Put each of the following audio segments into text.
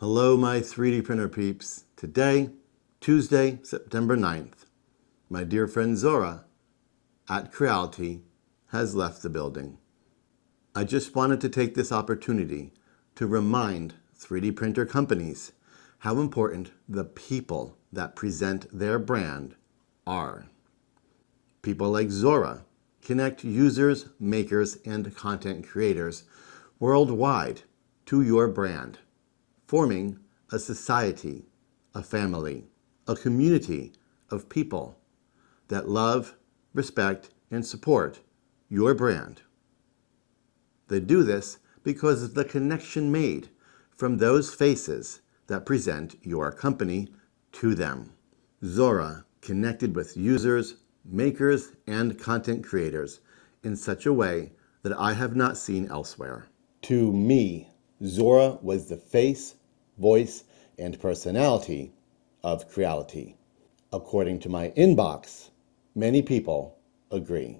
Hello, my 3D printer peeps. Today, Tuesday, September 9th, my dear friend ZORA at Creality has left the building. I just wanted to take this opportunity to remind 3D printer companies how important the people that present their brand are. People like ZORA connect users, makers, and content creators worldwide to your brand, forming a society, a family, a community of people that love, respect, and support your brand. They do this because of the connection made from those faces that present your company to them. ZORA connected with users, makers, and content creators in such a way that I have not seen elsewhere. To me, ZORA was the face, voice, and personality of Creality. According to my inbox, many people agree.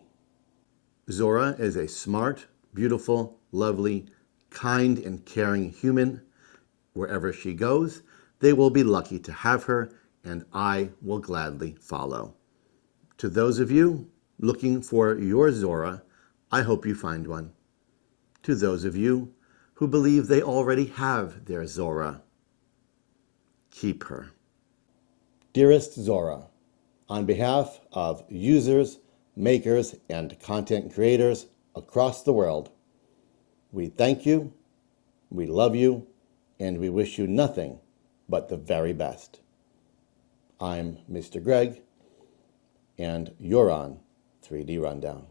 ZORA is a smart, beautiful, lovely, kind, and caring human. Wherever she goes, they will be lucky to have her, and I will gladly follow. To those of you looking for your ZORA, I hope you find one. To those of you who believe they already have their ZORA, keep her. Dearest ZORA, on behalf of users, makers, and content creators across the world, we thank you, we love you, and we wish you nothing but the very best. I'm Mr. Greg, and you're on 3D Rundown.